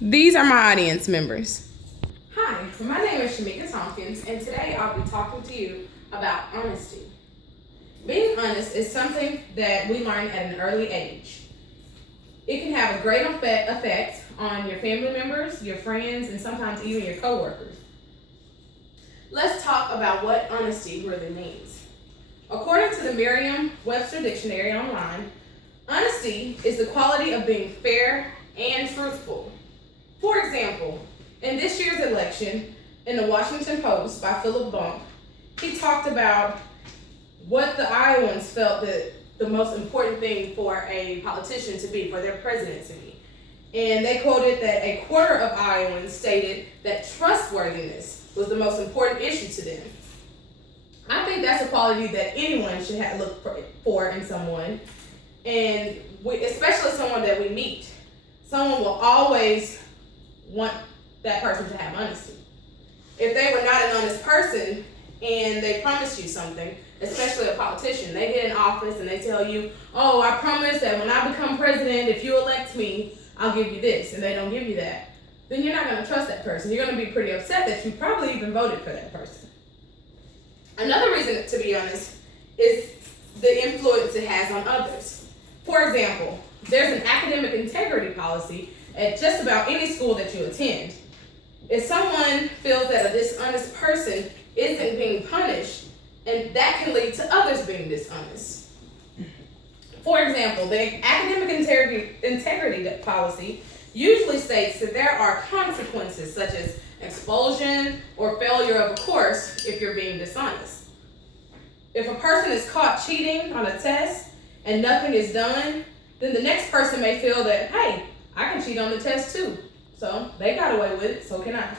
These are my audience members. Hi, my name is Shamika Tompkins, and today I'll be talking to you about honesty. Being honest is something that we learn at an early age. It can have a great effect on your family members, your friends, and sometimes even your coworkers. Let's talk about what honesty really means. According to the Merriam-Webster Dictionary online, honesty is the quality of being fair and truthful. For example, in this year's election, in the Washington Post by Philip Bump, he talked about what the Iowans felt that the most important thing for a politician to be, for their president to be. And they quoted that a quarter of Iowans stated that trustworthiness was the most important issue to them. I think that's a quality that anyone should look for in someone, and especially someone that we meet. Someone will always want that person to have honesty. If they were not an honest person and they promised you something, especially a politician, they get in office and they tell you, oh, I promise that when I become president, if you elect me, I'll give you this, and they don't give you that, then you're not going to trust that person. You're going to be pretty upset that you probably even voted for that person. Another reason to be honest is the influence it has on others. For example, there's an academic integrity policy at just about any school that you attend. If someone feels that a dishonest person isn't being punished, and that can lead to others being dishonest. For example, the academic integrity policy usually states that there are consequences such as expulsion or failure of a course if you're being dishonest. If a person is caught cheating on a test and nothing is done, then the next person may feel that, hey, I can cheat on the test too. So they got away with it, so can I.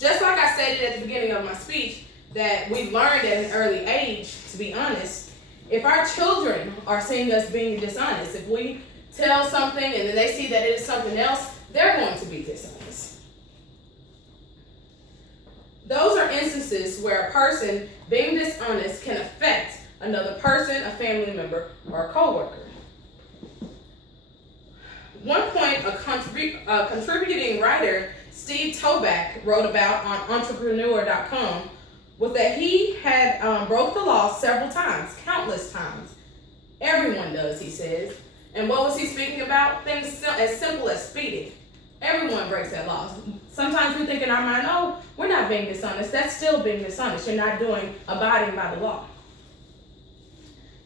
Just like I stated at the beginning of my speech, that we learned at an early age to be honest, if our children are seeing us being dishonest, if we tell something and then they see that it is something else, they're going to be dishonest. Those are instances where a person being dishonest can affect another person, a family member, or a coworker. One point a contributing writer, Steve Toback, wrote about on entrepreneur.com was that he had broke the law several times, countless times. Everyone does, he says. And what was he speaking about? Things as simple as speeding. Everyone breaks that law. Sometimes we think in our mind, oh, we're not being dishonest. That's still being dishonest. You're not abiding by the law.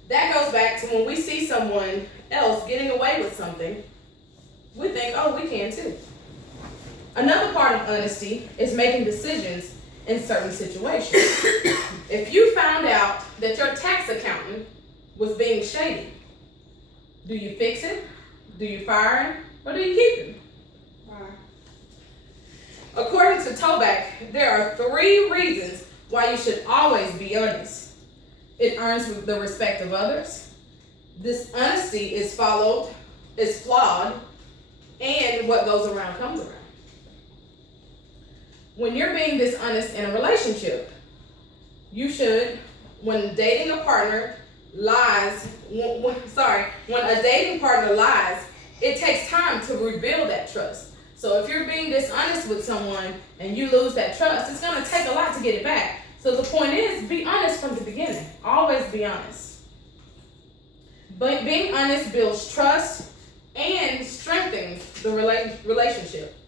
That goes back to when we see someone else getting away with something, we think, oh, we can too. Another part of honesty is making decisions in certain situations. If you found out that your tax accountant was being shady, do you fix it? Do you fire him? Or do you keep him? Fire. According to Toback, there are 3 reasons why you should always be honest. It earns the respect of others. This honesty is flawed, and what goes around comes around. When you're being dishonest in a relationship, you should, when dating a partner lies, when a dating partner lies, it takes time to rebuild that trust. So if you're being dishonest with someone and you lose that trust, it's going to take a lot to get it back. So the point is, be honest from the beginning. Always be honest. But being honest builds trust and strengthens the relationship.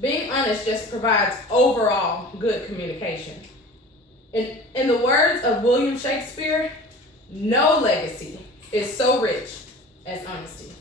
Being honest just provides overall good communication. In the words of William Shakespeare, no legacy is so rich as honesty.